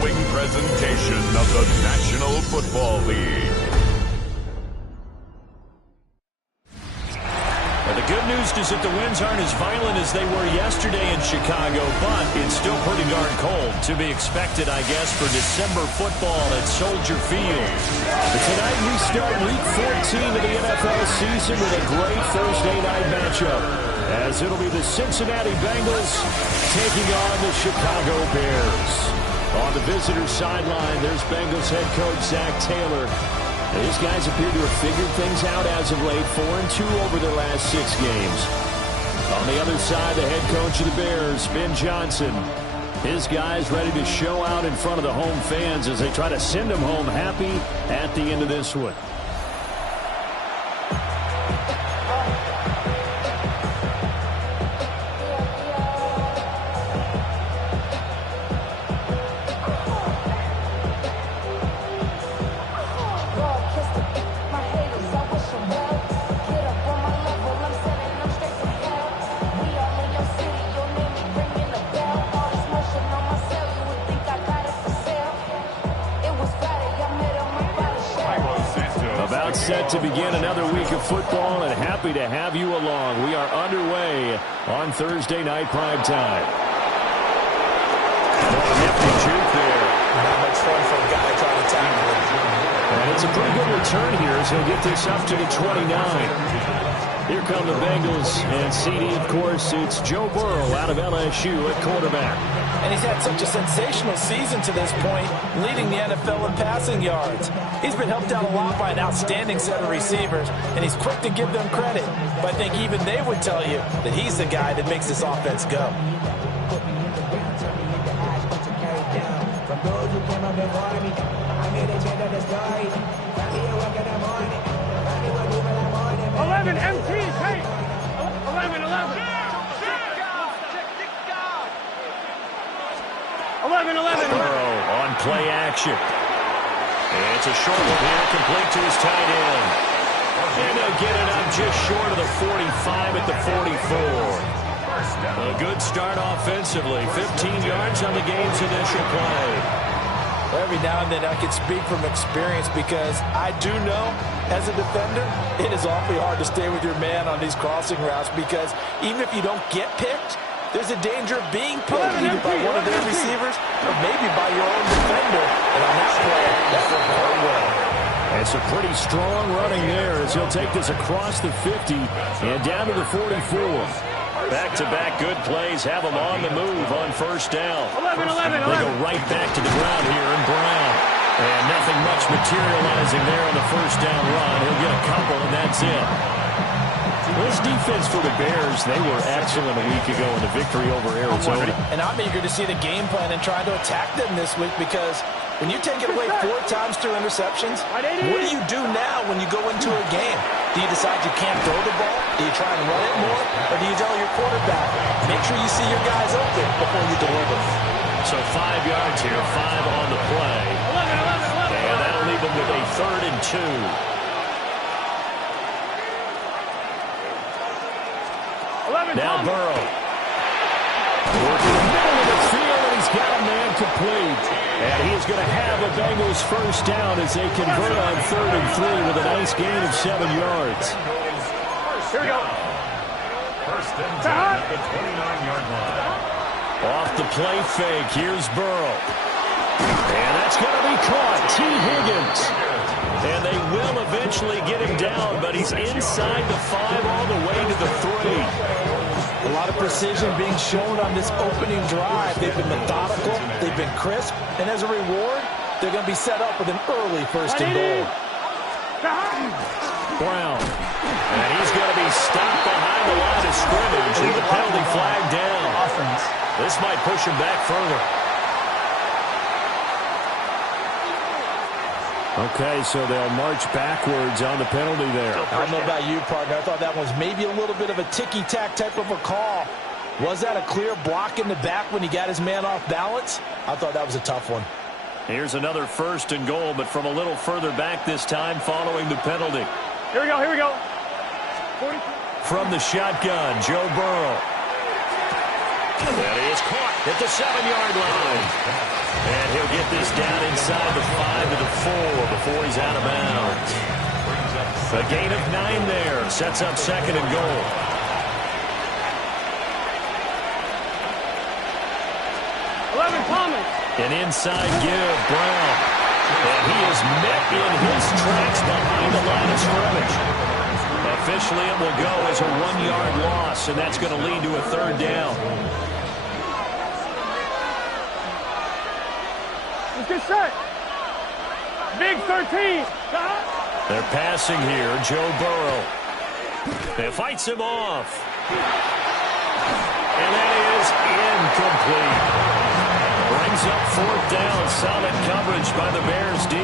following presentation of the National Football League. Well, the good news is that the winds aren't as violent as they were yesterday in Chicago, but it's still pretty darn cold. To be expected, I guess, for December football at Soldier Field. But tonight we start Week 14 of the NFL season with a great Thursday night matchup, as it'll be the Cincinnati Bengals taking on the Chicago Bears. On the visitor's sideline, there's Bengals head coach Zach Taylor. These guys appear to have figured things out as of late, 4-2 over their last 6 games. On the other side, the head coach of the Bears, Ben Johnson. His guys ready to show out in front of the home fans as they try to send them home happy at the end of this one. Set to begin another week of football, and happy to have you along. We are underway on Thursday night primetime. Nifty juke there. Not much fun for a guy trying to tackle it. And it's a pretty good return here as he'll get this up to the 29. Here come the Bengals, and CD, of course, it's Joe Burrow out of LSU at quarterback. And he's had such a sensational season to this point, leading the NFL in passing yards. He's been helped out a lot by an outstanding set of receivers, and he's quick to give them credit. But I think even they would tell you that he's the guy that makes this offense go. MT, hey! 11. 11. Burrow on play action. It's a short one here, complete to his tight end. And they'll get it up just short of the 45 at the 44. A good start offensively. 15 yards on the game's initial play. Every now and then I can speak from experience because I do know, as a defender, it is awfully hard to stay with your man on these crossing routes because even if you don't get picked, there's a danger of being picked either by one of their receivers or maybe by your own defender. And on that play, that worked very well. It's a pretty strong running there as he'll take this across the 50 and down to the 44. Back-to-back good plays have him on the move on first down. 11. They go right back to the ground here in Brown. And nothing much materializing there on the first down run. He'll get a couple, and that's it. This defense for the Bears, they were excellent a week ago in the victory over Arizona. And I'm eager to see the game plan and try to attack them this week because when you take it away 4 times through interceptions, what do you do now when you go into a game? Do you decide you can't throw the ball? Do you try and run it more? Or do you tell your quarterback, make sure you see your guys open before you deliver? So 5 yards here, 5 on the play. 11. And that'll leave them with a 3rd and 2. Now Burrow. Working the middle of the field, and he's got a man complete. And he is going to have a Bengals first down as they convert on 3rd and 3 with a nice gain of 7 yards. Here we go. First and 10 at the 29-yard line. Off the play fake, here's Burrow. And that's going to be caught. T. Higgins. And they will eventually get him down, but he's inside the 5 all the way to the 3. A lot of precision being shown on this opening drive. They've been methodical, they've been crisp, and as a reward, they're going to be set up with an early 1st and goal. Brown. And he's going to be stopped behind the line of scrimmage with the penalty flag down. This might push him back further. Okay, so they'll march backwards on the penalty there. I don't know about you, partner. I thought that was maybe a little bit of a ticky-tack type of a call. Was that a clear block in the back when he got his man off balance? I thought that was a tough one. Here's another 1st and goal, but from a little further back this time following the penalty. Here we go. 40. From the shotgun, Joe Burrow. That is caught at the 7-yard line. And he'll get this down inside the 5 to the 4 before he's out of bounds. A gain of 9 there. Sets up 2nd and goal. Thomas. An inside give, Brown. And he is met in his tracks behind the line of scrimmage. Officially, it will go as a 1-yard loss, and that's going to lead to a 3rd down. Let's get set. Big 13. They're passing here. Joe Burrow. They fights him off. And that is incomplete. Brings up 4th down. Solid coverage by the Bears D.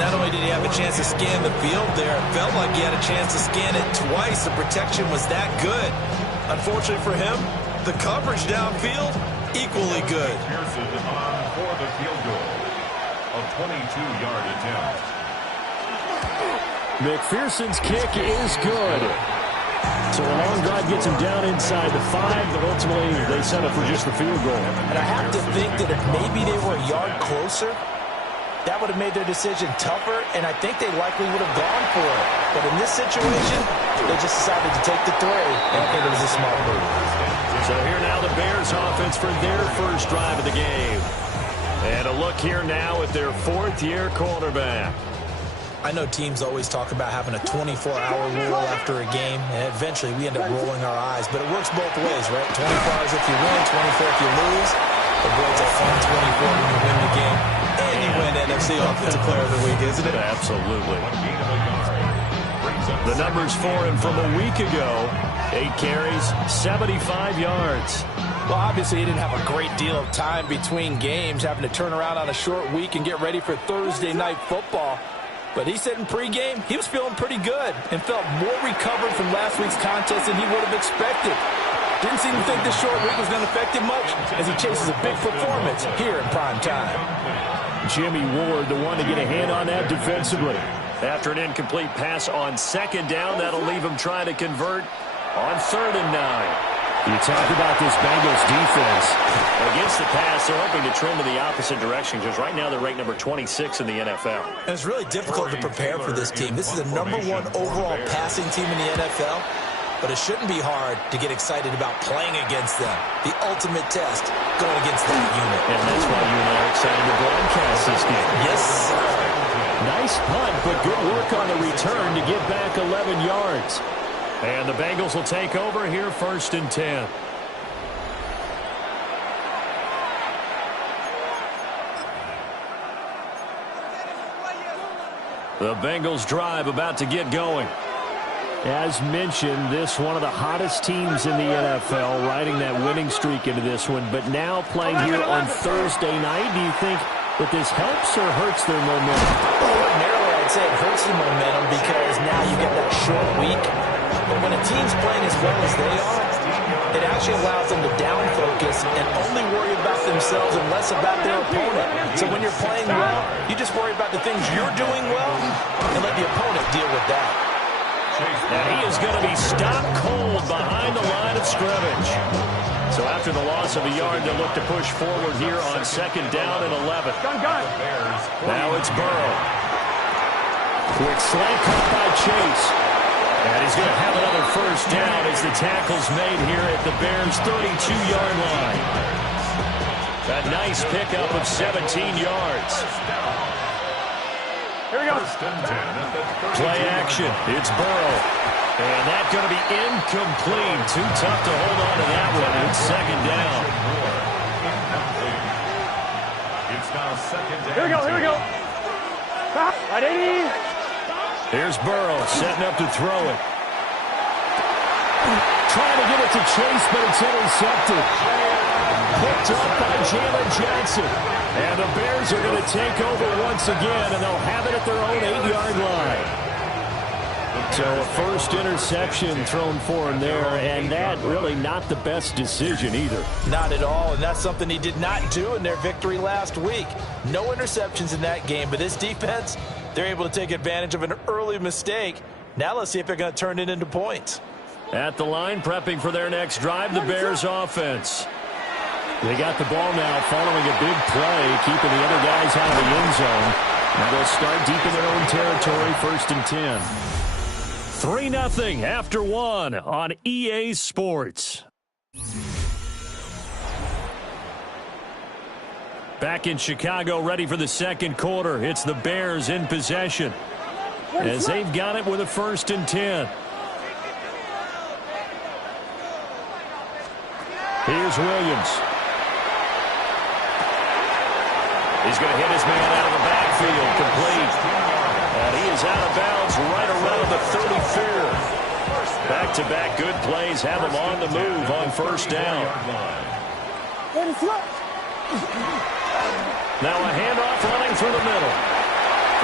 Not only did he have a chance to scan the field there, it felt like he had a chance to scan it twice. The protection was that good. Unfortunately for him, the coverage downfield, equally good. Pearson on for the field goal. A 22-yard attempt. McPherson's kick is good. So a long drive gets him down inside the 5, but ultimately they settle for just the field goal. And I have to think that if maybe they were a yard closer, that would have made their decision tougher, and I think they likely would have gone for it. But in this situation, they just decided to take the 3, and I think it was a smart move. So here now the Bears offense for their first drive of the game. And a look here now at their 4th-year quarterback. I know teams always talk about having a 24-hour rule after a game, and eventually we end up rolling our eyes. But it works both ways, right? 24 hours if you win, 24 if you lose. But boy, it's a fun 24 when you win the game. And you win NFC Offensive Player of the Week, isn't it? Absolutely. The numbers for him from a week ago: 8 carries, 75 yards. Well, obviously he didn't have a great deal of time between games, having to turn around on a short week and get ready for Thursday night football. But he said in pregame he was feeling pretty good and felt more recovered from last week's contest than he would have expected. Didn't seem to think the short week was going to affect him much as he chases a big performance here in prime time. Jimmy Ward, the one to get a hand on that defensively. After an incomplete pass on 2nd down, that'll leave him trying to convert on 3rd and 9. You talk about this Bengals defense. Against the pass, they're hoping to trend in the opposite direction because right now they're ranked number 26 in the NFL. And it's really difficult to prepare for this team. This is the #1 overall passing team in the NFL, but it shouldn't be hard to get excited about playing against them. The ultimate test going against that unit. And that's why you and I are excited to broadcast this game. Yes, sir. Nice punt, but good work on the return to get back 11 yards. And the Bengals will take over here 1st and 10. The Bengals drive about to get going. As mentioned, this one of the hottest teams in the NFL, riding that winning streak into this one, but now playing here on Thursday night. Do you think that this helps or hurts their momentum? Well, ordinarily, I'd say it hurts the momentum because now you get that short week. But when a team's playing as well as they are, it actually allows them to down focus and only worry about themselves and less about their opponent. So when you're playing well, you just worry about the things you're doing well and let the opponent deal with that. Now he is going to be stopped cold behind the line of scrimmage. So after the loss of a yard, they'll look to push forward here on 2nd down and 11. Now it's Burrow. Quick slant cut by Chase. And he's going to have another 1st down as the tackle's made here at the Bears' 32-yard line. A nice pickup of 17 yards. Here we go. Play action. It's Burrow. And that's going to be incomplete. Too tough to hold on to that one. It's 2nd down. It's now 2nd down. Here we go. Here we go. Ready? Here's Burrow setting up to throw it. Trying to get it to Chase, but it's intercepted. Picked up by Jalen Johnson. And the Bears are going to take over once again, and they'll have it at their own 8-yard line. So a first interception thrown for him there, and that really not the best decision either. Not at all, and that's something he did not do in their victory last week. No interceptions in that game, but this defense, they're able to take advantage of an early mistake. Now let's see if they're going to turn it into points. At the line, prepping for their next drive, the Bears offense. They got the ball now following a big play, keeping the other guys out of the end zone. Now they'll start deep in their own territory, 1st and 10. 3-0 after 1 on EA Sports. Back in Chicago, ready for the second quarter. It's the Bears in possession as they've got it with a 1st and 10. Here's Williams. He's going to hit his man out of the backfield, complete. And he is out of bounds right around the 34. Back-to-back good plays have him on the move on 1st down. Now a handoff running through the middle.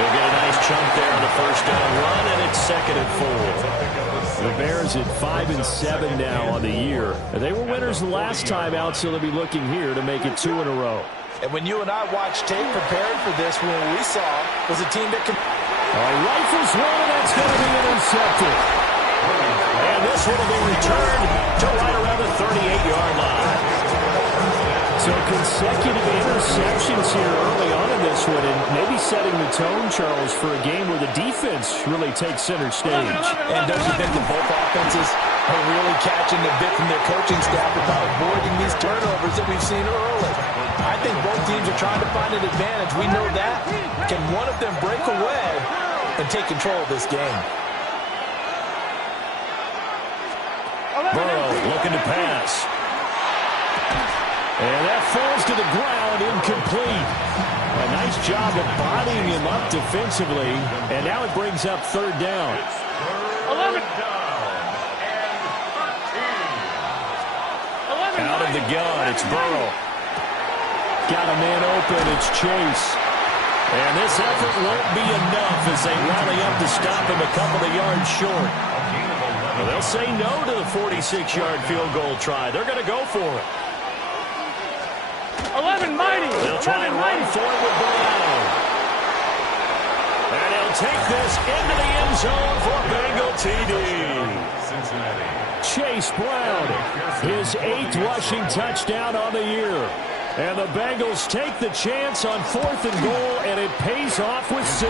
They'll get a nice chunk there on the 1st down run, and it's 2nd and 4. The Bears at 5-7 now on the year. They were winners the last time out, so they'll be looking here to make it 2 in a row. And when you and I watched tape preparing for this, what we saw was a team that can... Rifles one, and that's going to be intercepted. And this one will be returned to right around the 38-yard line. So consecutive interceptions here early on in this one, and maybe setting the tone, Charles, for a game where the defense really takes center stage. And don't you think that both offenses are really catching the bit from their coaching staff about avoiding these turnovers that we've seen early? I think both teams are trying to find an advantage. We know that. Can one of them break away and take control of this game? Burrow looking to pass. And that falls to the ground, incomplete. A nice job of bodying him up defensively. And now it brings up 3rd down. 11. Out of the gun, it's Burrow. Got a man open, it's Chase. And this effort won't be enough as they rally up to stop him a couple of yards short. Well, they'll say no to the 46-yard field goal try. They're going to go for it. 11 mighty. They'll try and run for it with Brown. And he'll take this into the end zone for Bengal TD. Chase Brown, his 8th rushing touchdown on the year. And the Bengals take the chance on 4th and goal, and it pays off with 6.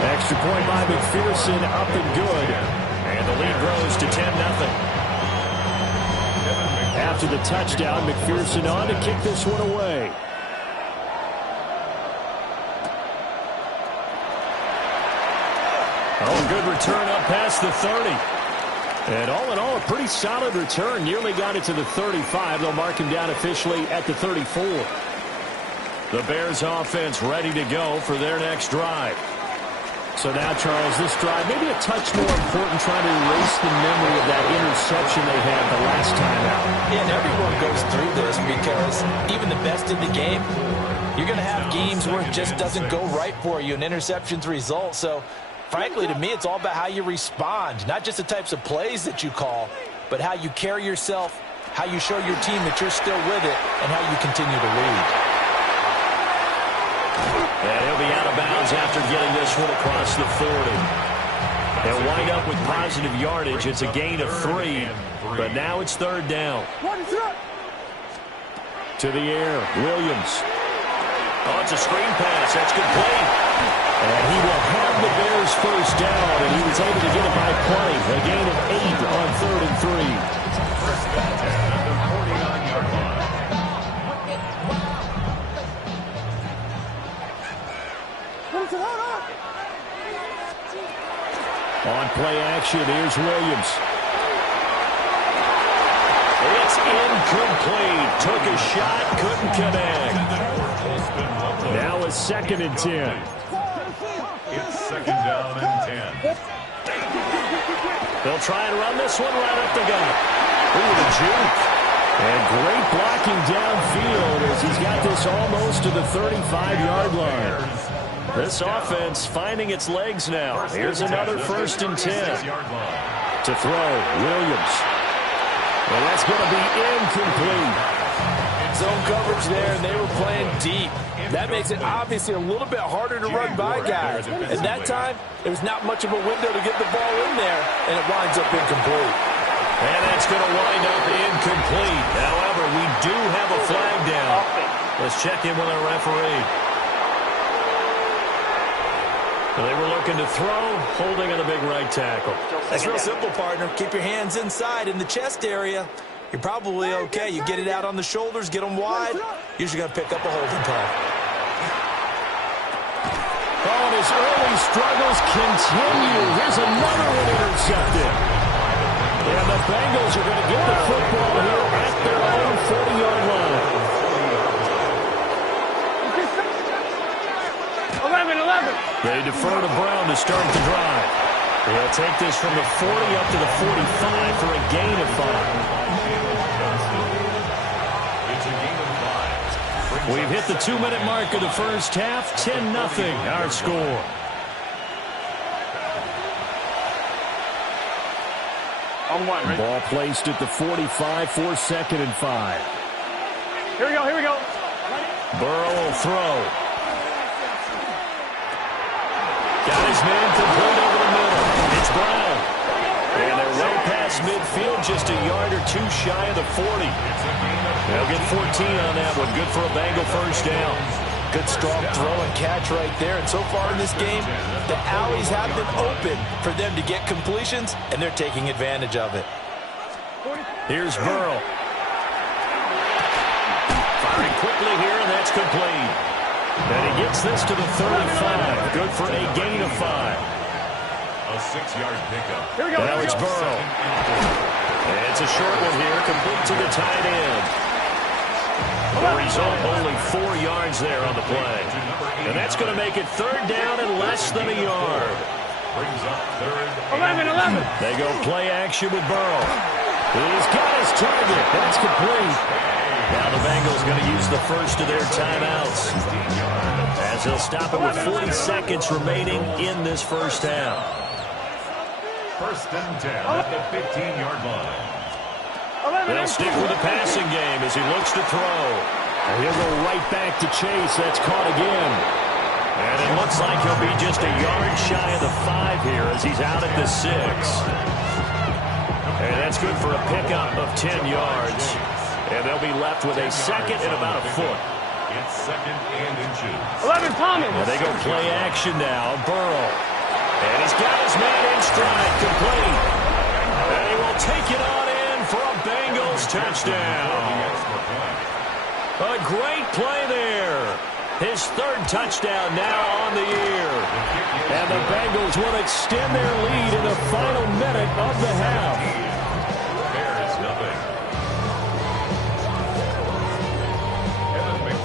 Extra point by McPherson, up and good. And the lead grows to 10-0. After the touchdown, McPherson on to kick this one away. Oh, good return up past the 30. And all in all, a pretty solid return. Nearly got it to the 35. They'll mark him down officially at the 34. The Bears offense ready to go for their next drive. So now, Charles, this drive maybe a touch more important, trying to erase the memory of that interception they had the last time out. Yeah, and everyone goes through this because even the best in the game, you're going to have games where it just doesn't go right for you and interceptions result. So, frankly, to me, it's all about how you respond, not just the types of plays that you call, but how you carry yourself, how you show your team that you're still with it, and how you continue to lead. And he'll be out of bounds after getting this one across the 40. They'll wind up with positive yardage. It's a gain of 3, but now it's 3rd down. To the air, Williams. Oh, it's a screen pass. That's complete. And he will have the Bears 1st down, and he was able to get it by play. A gain of 8 on 3rd and 3. On play action, here's Williams. It's incomplete. Took a shot, couldn't connect. Now a 2nd and 10. It's 2nd down and 10. They'll try and run this one right up the gut. Ooh, the juke. And great blocking downfield as he's got this almost to the 35-yard line. This offense finding its legs now. Here's another 1st and 10. To throw, Williams. And that's going to be incomplete. Zone coverage there, and they were playing deep. That makes it obviously a little bit harder to run by guys. At that time, there's not much of a window to get the ball in there, and it winds up incomplete. And that's going to wind up incomplete. However, we do have a flag down. Let's check in with our referee. They were looking to throw, holding on the big right tackle. That's real simple, partner. Keep your hands inside in the chest area. You're probably okay. You get it out on the shoulders, get them wide. Usually going to pick up a holding call. Oh, and his early struggles continue. Here's another one intercepted. And the Bengals are going to get the football here at their own 40-yard line. 11. They defer to Brown to start the drive. They'll take this from the 40 up to the 45 for a gain of 5. We've hit the 2-minute mark of the first half. 10-0 our score. Ball placed at the 45 for 2nd and 5. Here we go. Burrow will throw. Got his man complete over the middle. It's Brown. And they're well past midfield, just a yard or two shy of the 40. They'll get 14 on that one. Good for a Bengal first down. Good strong throw and catch right there. And so far in this game, the alleys have been open for them to get completions, and they're taking advantage of it. Here's Burrow. Firing quickly here, and that's complete. And he gets this to the 35. Good for a gain of 5. A 6-yard pickup. Here we go. Now it's Burrow. And it's a short one here, complete to the tight end. The result, only 4 yards there on the play. And that's going to make it 3rd down and less than a yard. Brings up 3rd. 11. They go play action with Burrow. He's got his target. That's complete. Now the Bengals going to use the first of their timeouts, as they'll stop it with 40 seconds remaining in this first half. 1st and 10 at the 15-yard line. They'll stick with the passing game as he looks to throw. And he'll go right back to Chase. That's caught again. And it looks like he'll be just a yard shy of the 5 here as he's out at the 6. And that's good for a pickup of 10 yards. And they'll be left with a 2nd and about a foot. It's 2nd and inches. 11, Thomas. And they go play action now. Burrow. And he's got his man in stride, complete. And he will take it on in for a Bengals touchdown. A great play there. His 3rd touchdown now on the year. And the Bengals will extend their lead in the final minute of the half.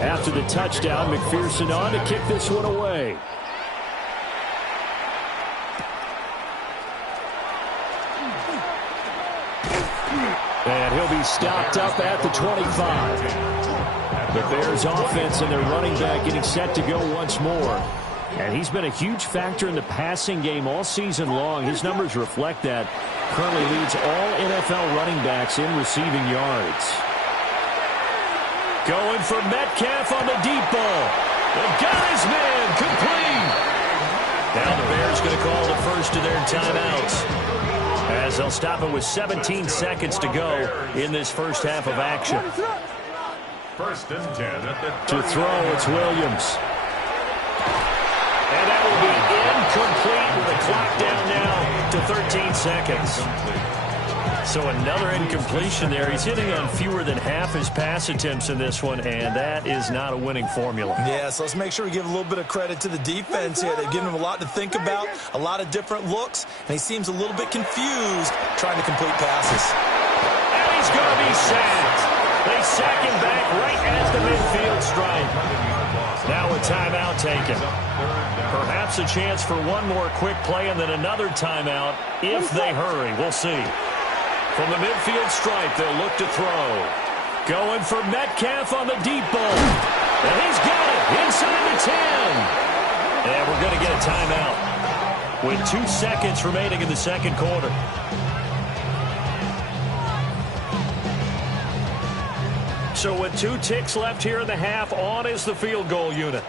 After the touchdown, McPherson on to kick this one away. And he'll be stopped up at the 25. The Bears offense and their running back getting set to go once more. And he's been a huge factor in the passing game all season long. His numbers reflect that. Currently leads all NFL running backs in receiving yards. Going for Metcalf on the deep ball. And got his man complete. Now the Bears going to call the first of their timeouts, as they'll stop it with 17 seconds to go in this first half of action. 1st and 10 at the To throw, it's Williams. And that will be incomplete with the clock down now to 13 seconds. So another incompletion there. He's hitting on fewer than half his pass attempts in this one, and that is not a winning formula. Yeah, so let's make sure we give a little bit of credit to the defense here. They've given him a lot to think about, a lot of different looks, and he seems a little bit confused trying to complete passes. And he's going to be sacked. They sack him back right at the midfield stripe. Now a timeout taken. Perhaps a chance for one more quick play and then another timeout if they hurry. We'll see. From the midfield stripe, they'll look to throw. Going for Metcalf on the deep ball. And he's got it inside the 10. And we're going to get a timeout with 2 seconds remaining in the second quarter. So with 2 ticks left here in the half, on is the field goal unit.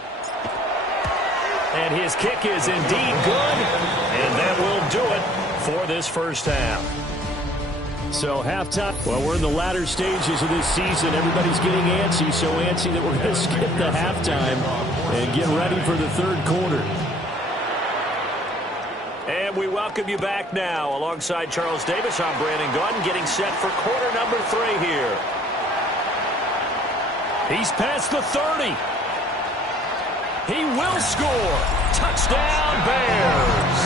And his kick is indeed good. And that will do it for this first half. So halftime. Well, we're in the latter stages of this season. Everybody's getting antsy, so antsy that we're going to skip the halftime and get ready for the third quarter. And we welcome you back now. Alongside Charles Davis, I'm Brandon Gaudin, getting set for quarter number 3 here. He's past the 30. He will score. Touchdown, Bears.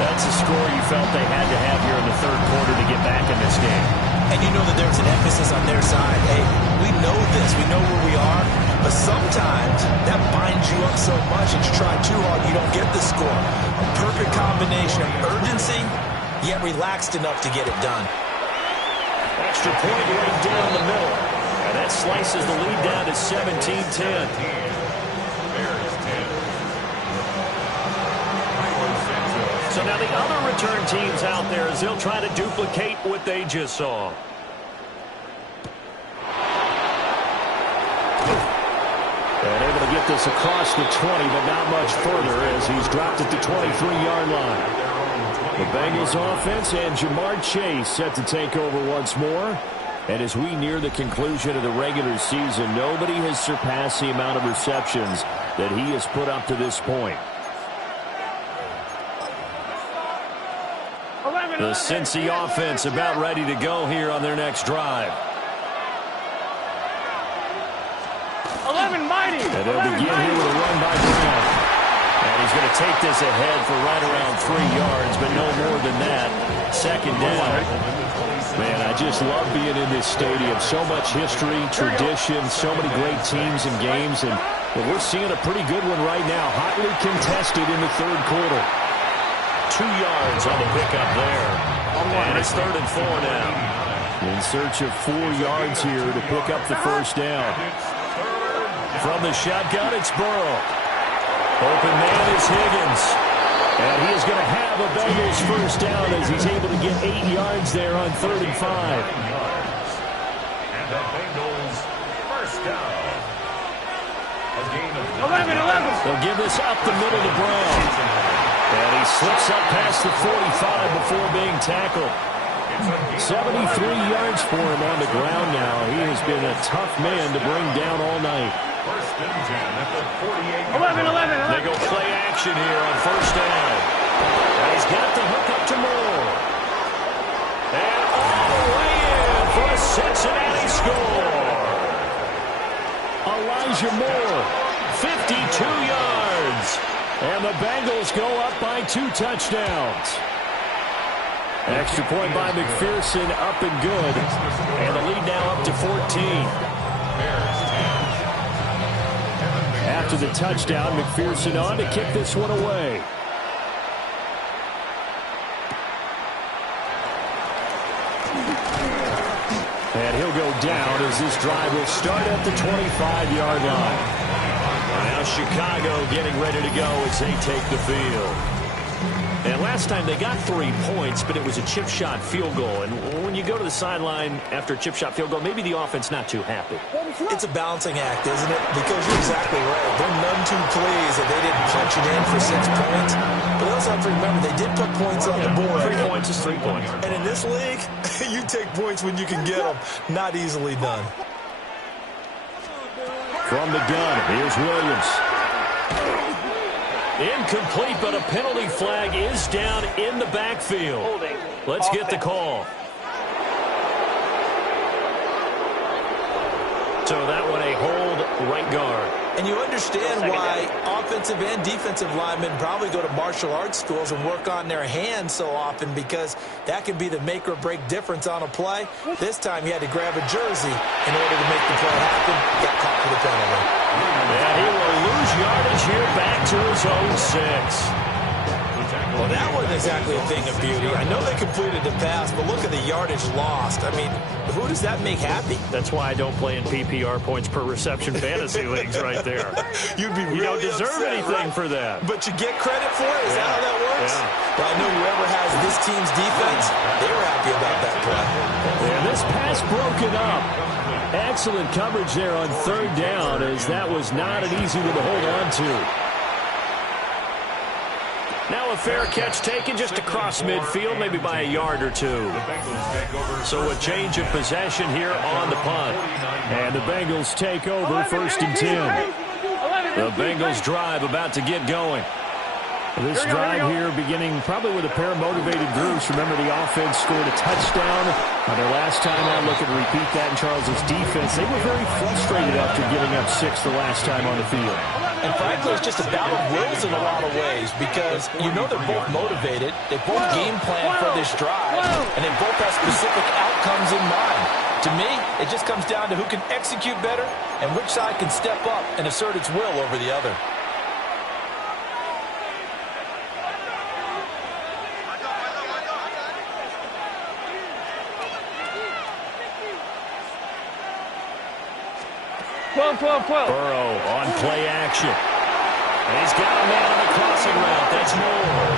That's a score you felt they had to have here in the third quarter to get back in this game. And you know that there's an emphasis on their side. Hey, we know this. We know where we are. But sometimes that binds you up so much that you try too hard, you don't get the score. A perfect combination of urgency, yet relaxed enough to get it done. Extra point right down the middle. And that slices the lead down to 17-10. So now the other return teams out there as they'll try to duplicate what they just saw. And able to get this across the 20, but not much further as he's dropped at the 23-yard line. The Bengals offense and Jamar Chase set to take over once more. And as we near the conclusion of the regular season, nobody has surpassed the amount of receptions that he has put up to this point. The Cincy offense about ready to go here on their next drive. 11 mighty. And they'll begin here with a run by Brown. And he's going to take this ahead for right around 3 yards, but no more than that. Second down. Man, I just love being in this stadium. So much history, tradition, so many great teams and games. And we're seeing a pretty good one right now. Hotly contested in the third quarter. 2 yards on the pickup there. And it's 3rd and 4 now. In search of 4 yards here to pick up the first down. From the shotgun, it's Burrow. Open man is Higgins. And he is going to have a Bengals first down as he's able to get 8 yards there on 3rd and 5. And the Bengals first down. A gain of 11. They'll give this up the middle to Brown. And he slips up past the 45 before being tackled. 73 yards for him on the ground now. He has been a tough man to bring down all night. First and 10 at the 11. 48. They go play action here on first down. And he's got the hook up to Moore. And all the way in for a Cincinnati score. Elijah Moore, 52 yards. And the Bengals go up by 2 touchdowns. Extra point by McPherson, up and good. And the lead now up to 14. After the touchdown, McPherson on to kick this one away. And he'll go down as this drive will start at the 25-yard line. Now Chicago getting ready to go as they take the field. And last time they got 3 points, but it was a chip shot field goal. And when you go to the sideline after a chip shot field goal, maybe the offense not too happy. It's a balancing act, isn't it? Because you're exactly right. They're none too pleased that they didn't punch it in for 6 points. But they also have to remember they did put points on the board. 3 points is 3 points. And in this league, you take points when you can get them. Not easily done. From the gun, here's Williams. Incomplete, but a penalty flag is down in the backfield. Let's get the call. So that one a hold right guard. And you understand why offensive and defensive linemen probably go to martial arts schools and work on their hands so often, because that can be the make or break difference on a play. This time he had to grab a jersey in order to make the play happen. Got caught for the penalty. And he will lose yardage here back to his own 6. Well, that wasn't exactly a thing of beauty. I know they completed the pass, but look at the yardage lost. I mean, who does that make happy? That's why I don't play in PPR points per reception fantasy leagues right there. You'd be really You don't deserve upset, anything right? for that. But you get credit for it? Is that how that works? Yeah. Well, I know whoever has this team's defense, they were happy about that play. And this pass broken up. Excellent coverage there on 3rd down, as that was not an easy one to hold on to. Now a fair catch taken just across midfield, maybe by a yard or two. So a change of possession here on the punt. And the Bengals take over 1st and 10. The Bengals drive about to get going. This drive here beginning probably with a pair of motivated groups. Remember, the offense scored a touchdown on their last time out. Looking to repeat that in Charles's defense. They were very frustrated after giving up 6 the last time on the field. And frankly, it's just a battle of wills in a lot of ways because you know they're both motivated. They both game plan for this drive, and they both have specific outcomes in mind. To me, it just comes down to who can execute better and which side can step up and assert its will over the other. Burrow on play action. And he's got a man on the crossing route. That's Moore.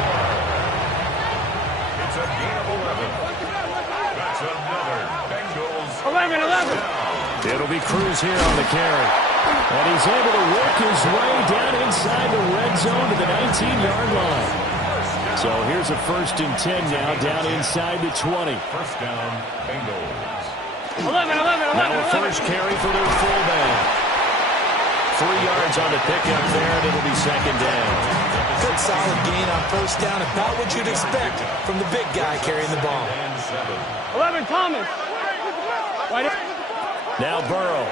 It's a gain of 11. That's another Bengals. 11. It'll be Cruz here on the carry. And he's able to work his way down inside the red zone to the 19-yard line. So here's a 1st and 10 now down inside the 20. First down, Bengals. 11. Now a first carry for their fullback. 3 yards on the pickup there, and it'll be 2nd down. Good solid gain on 1st down, about what you'd expect from the big guy carrying the ball. 11, Thomas. Now Burrow.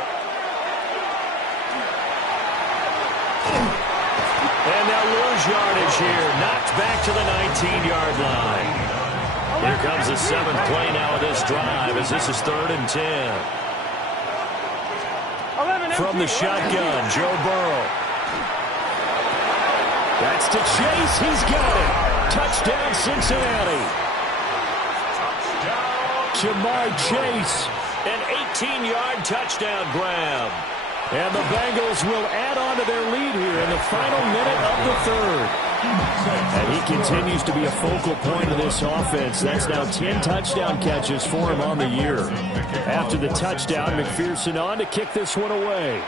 And they'll lose yardage here. Knocked back to the 19-yard line. Here comes the 7th play now of this drive as this is 3rd and 10. From the shotgun, Joe Burrow. That's to Chase. He's got it. Touchdown, Cincinnati. Jamar Chase, an 18-yard touchdown grab. And the Bengals will add on to their lead here in the final minute of the 3rd. And he continues to be a focal point of this offense. That's now 10 touchdown catches for him on the year. After the touchdown, McPherson on to kick this one away.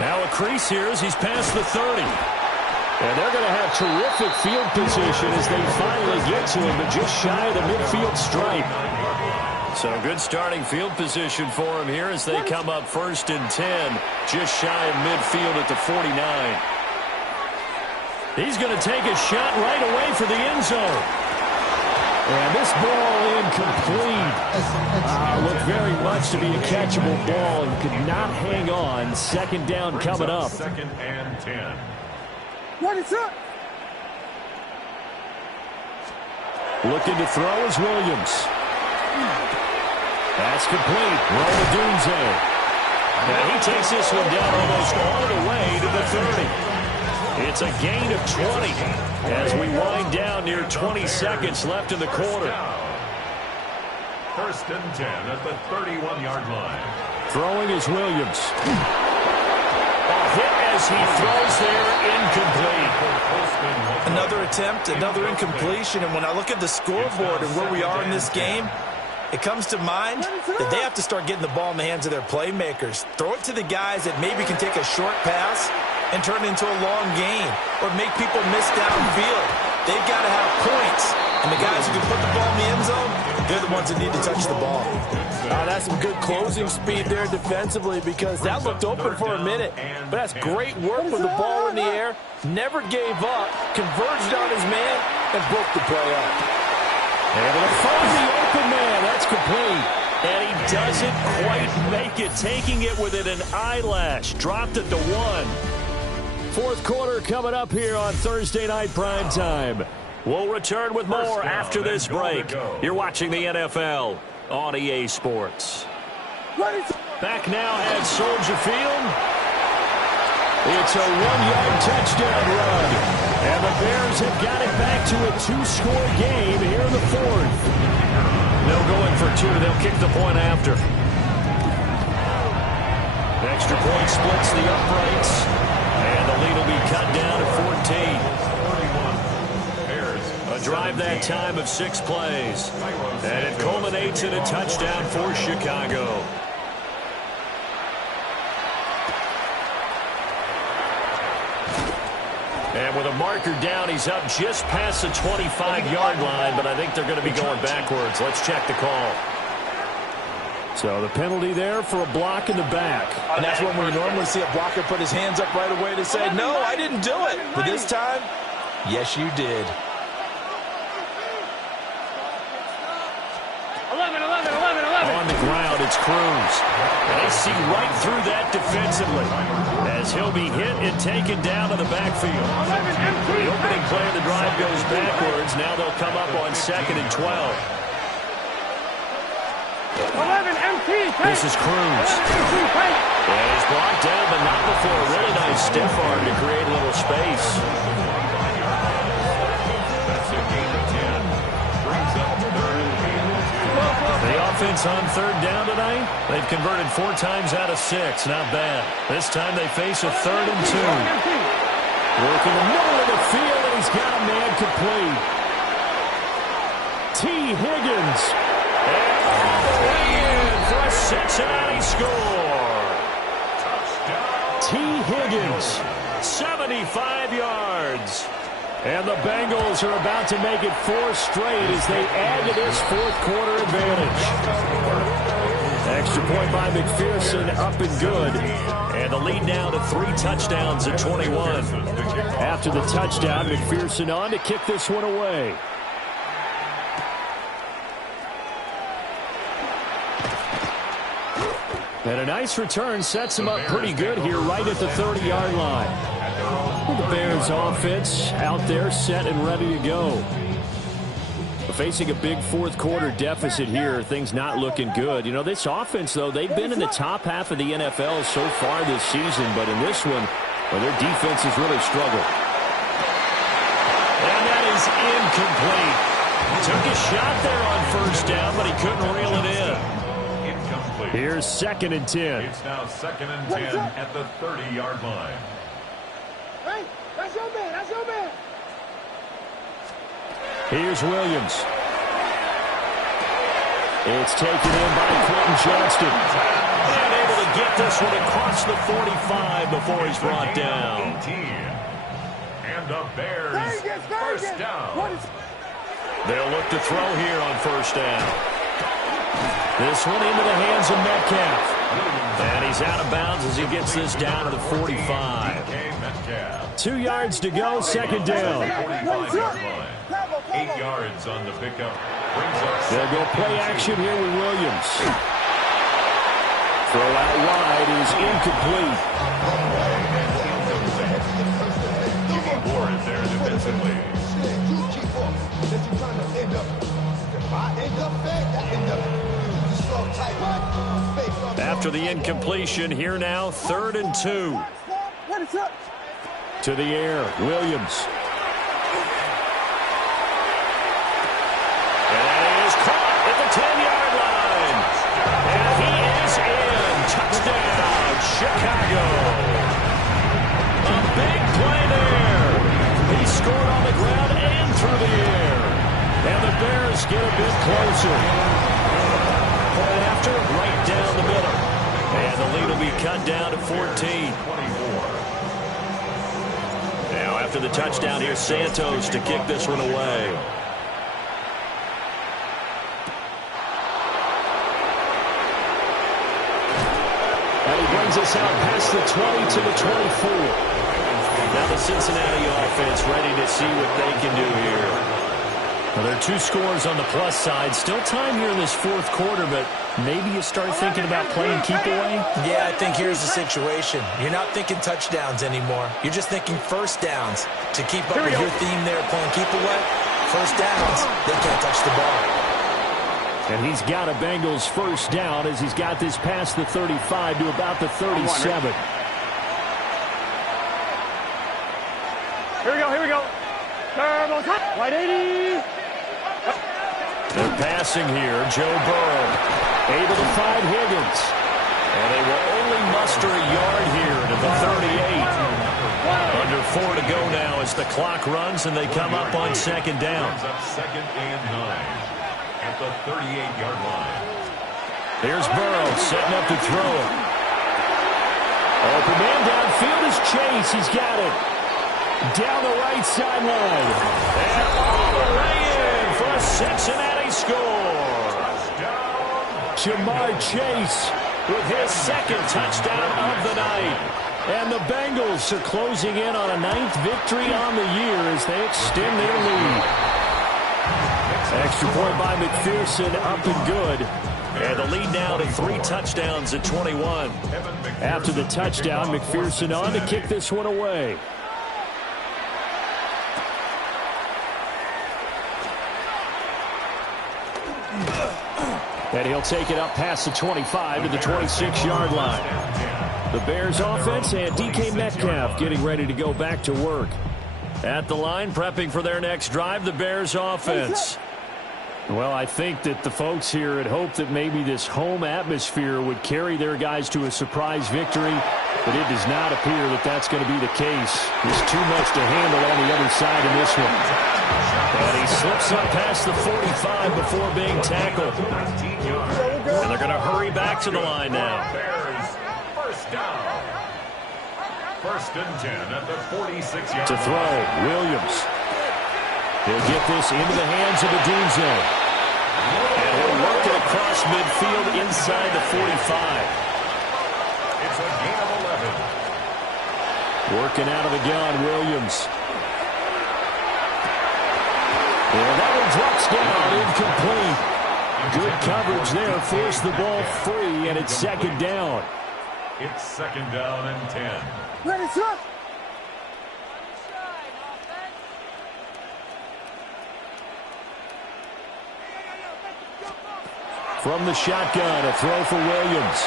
Now a crease here as he's past the 30. And they're going to have terrific field position as they finally get to him, but just shy of the midfield stripe. So good starting field position for him here as they come up 1st and 10, just shy of midfield at the 49. He's going to take a shot right away for the end zone. And this ball incomplete. Looked very much to be a catchable ball and could not hang on. 2nd down coming up. 2nd and 10. What is up? Looking to throw is Williams. That's complete. Romadunze. And he takes this one down almost all the way to the 30. It's a gain of 20 as we wind down near 20 seconds left in the quarter. 1st and 10 at the 31-yard line. Throwing is Williams. A hit as he throws there, incomplete. Another attempt, another incompletion, and when I look at the scoreboard and where we are in this game, it comes to mind that they have to start getting the ball in the hands of their playmakers. Throw it to the guys that maybe can take a short pass and turn it into a long gain or make people miss downfield. They've got to have points, and the guys who can put the ball in the end zone, they're the ones that need to touch the ball. That's some good closing speed there defensively because that looked open for a minute. But that's great work with the ball in the air. Never gave up, converged on his man, and broke the play up. Able to find the open man. That's complete. And he doesn't quite make it, taking it within an eyelash. Dropped it to 1. 4th quarter coming up here on Thursday Night Prime Time. We'll return with more after this break. You're watching the NFL on EA Sports. Back now at Soldier Field. It's a 1-yard touchdown run. And the Bears have got it back to a 2-score game here in the 4th. They'll go in for 2. They'll kick the point after. Extra point splits the uprights. And the lead will be cut down to 14. A drive that time of 6 plays. And it culminates in a touchdown for Chicago. And with a marker down, he's up just past the 25-yard line, but I think they're going to be going backwards. Let's check the call. So the penalty there for a block in the back. And that's when we normally see a blocker put his hands up right away to say, no, I didn't do it. But this time, yes, you did. 11, 11, 11, 11. On the ground, it's Cruz. And they see right through that defensively as he'll be hit and taken down to the backfield. The opening play of the drive goes backwards. Now they'll come up on 2nd and 12. 11, MT. This is Cruz. And he's brought down, but not before a really nice stiff arm to create a little space. That's a gain of 10. Brings up 3rd and 8. The offense on 3rd down tonight, they've converted 4 times out of 6. Not bad. This time they face a 3rd and 2. Working the middle of the field, and he's got a man complete. T. Higgins. And all the way in for a Cincinnati score. T. Higgins. 75 yards. And the Bengals are about to make it 4 straight as they add to this 4th quarter advantage. Extra point by McPherson, up and good. And the lead now to 3 touchdowns at 21. After the touchdown, McPherson on to kick this one away. And a nice return sets him up pretty good here right at the 30-yard line. The Bears offense out there set and ready to go. Facing a big 4th quarter deficit here, things not looking good. You know, this offense, though, they've been in the top half of the NFL so far this season, but in this one, well, their defense has really struggled. And that is incomplete. Took a shot there on 1st down, but he couldn't reel it in. Here's 2nd and 10. It's now 2nd and 10 at the 30-yard line. Hey, that's your man. That's your man. Here's Williams. It's taken in by Quentin Johnston. And able to get this one across the 45 before he's brought down. 18. And the Bears, 1st down. They'll look to throw here on 1st down. This one into the hands of Metcalf. And he's out of bounds as he gets this down to the 45. 2 yards to go, 2nd down. 45-yard line. 8 yards on the pickup. They'll go play action here with Williams. Throw out wide is incomplete. Ward there defensively. After the incompletion, here now, 3rd and 2. To the air, Williams. And he is caught at the 10-yard line. And he is in. Touchdown, Chicago. A big play there. He scored on the ground and through the air. And the Bears get a bit closer. Point after, right down the middle. And the lead will be cut down to 14. Now after the touchdown, here's Santos to kick this one away. And he brings us out past the 20 to the 24. Now the Cincinnati offense ready to see what they can do here. Well, there are 2 scores on the plus side. Still time here in this 4th quarter, but maybe you start thinking about playing keep away? Yeah, I think here's the situation. You're not thinking touchdowns anymore. You're just thinking 1st downs. To keep up with your theme there, playing keep away, 1st downs, they can't touch the ball. And he's got a Bengals 1st down as he's got this past the 35 to about the 37. Here we go. Here we go. Turbo top. White 80. They're passing here. Joe Burrow able to find Higgins. And they will only muster a yard here to the 38. Under 4 to go now as the clock runs and they come up on 2nd down. Up 2nd and 9 at the 38-yard line. Here's Burrow setting up to throw it. Open man downfield is Chase. He's got it. Down the right sideline. And all the way in for a Cincinnati score. Jamar Chase with his second touchdown of the night. And the Bengals are closing in on a 9th victory on the year as they extend their lead. Extra point by McPherson, up and good. And the lead now to 3 touchdowns at 21. After the touchdown, McPherson on to kick this one away. And he'll take it up past the 25 to the 26-yard line. The Bears offense and DK Metcalf getting ready to go back to work. At the line, prepping for their next drive, the Bears offense. Well, I think that the folks here had hoped that maybe this home atmosphere would carry their guys to a surprise victory, but it does not appear that that's going to be the case. There's too much to handle on the other side in this one. And he slips up past the 45 before being tackled. And they're going to hurry back to the line now. First down. First and 10 at the 46-yard line. To throw, Williams. He'll get this into the hands of Odunze. And he'll work it across midfield inside the 45. It's a gain of 11. Working out of the gun, Williams. And that one drops down, incomplete. Good coverage there, forced the ball free, and it's second down. It's second down and 10. Ready, sir. From the shotgun, a throw for Williams.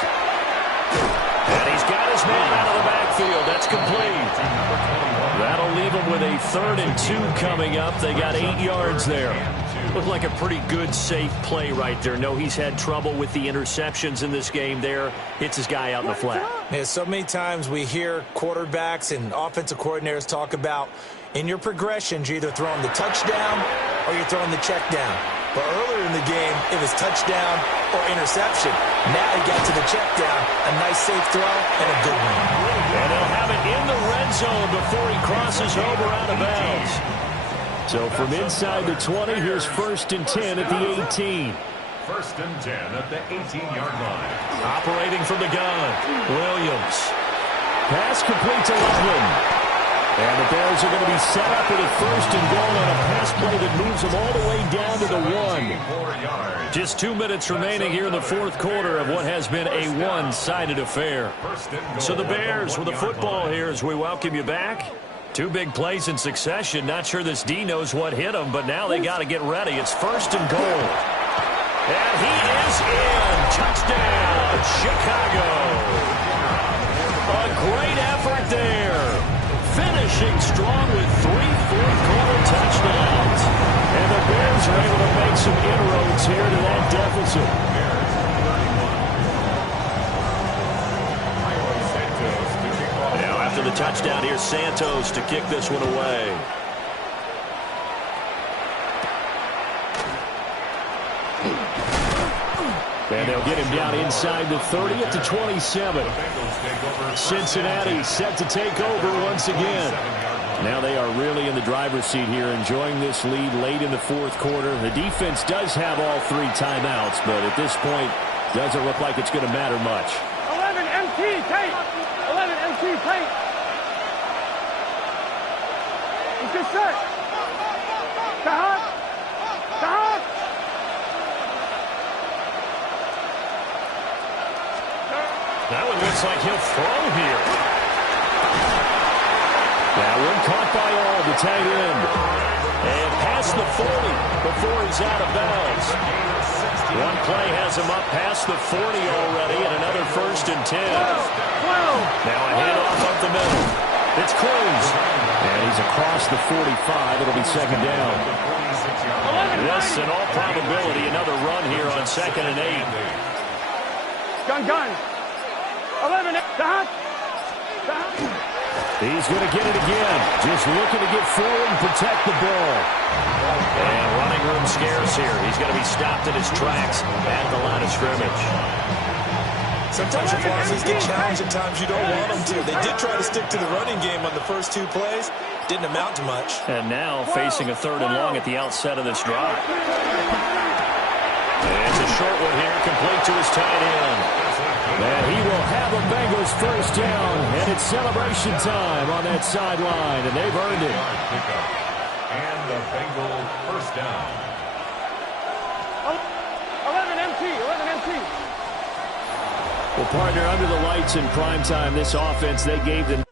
And he's got his man out of the backfield. That's complete. That'll leave him with a 3rd and 2 coming up. They got 8 yards there. Looked like a pretty good, safe play right there. No, he's had trouble with the interceptions in this game there. Hits his guy out in the flat. Yeah, so many times we hear quarterbacks and offensive coordinators talk about in your progressions, you're either throwing the touchdown or you're throwing the check down. But earlier in the game, it was touchdown or interception. Now he got to the check down, a nice safe throw, and a good one. And they'll have it in the red zone before he crosses over out of bounds. So from inside the 20, here's 1st and 10 at the 18. First and 10 at the 18-yard line. Operating from the gun, Williams. Pass complete to Loveland. And the Bears are going to be set up with a 1st and goal on a pass play that moves them all the way down to the 1. Just 2 minutes remaining here in the 4th quarter of what has been a one-sided affair. So the Bears with the football here as we welcome you back. 2 big plays in succession. Not sure this D knows what hit him, but now they got to get ready. It's 1st and goal. And he is in. Touchdown, Chicago. A great effort there. Finishing strong with 3 fourth-quarter touchdowns. And the Bears are able to make some inroads here to that deficit. Now after the touchdown, here's Santos to kick this one away. And they'll get him down inside the 30 at the 27. Cincinnati set to take over once again. Now they are really in the driver's seat here, enjoying this lead late in the 4th quarter. The defense does have all 3 timeouts, but at this point, doesn't look like it's going to matter much. 11 MT tape. 11 MT tape. It's good set. Stop. Stop. That one looks like he'll throw here. That one caught by all, the tight end. And past the 40 before he's out of bounds. One play has him up past the 40 already, and another 1st and 10. Now a handoff up the middle. It's Cruz. And he's across the 45. It'll be second down. This, in all probability, another run here on 2nd and 8. Gun. 11. Stop. He's going to get it again. Just looking to get forward and protect the ball. And running room scarce here. He's going to be stopped in his tracks at the line of scrimmage. Sometimes your philosophies get challenged at times you don't want them to. They did try to stick to the running game on the first 2 plays. Didn't amount to much. And now facing a 3rd and long at the outset of this drive. And it's a short one here, complete to his tight end. And he will have a Bengals first down. And it's celebration time on that sideline. And they've earned it. And the Bengals first down. 11 MT, 11 MT. Well, partner, under the lights in prime time, this offense, they gave them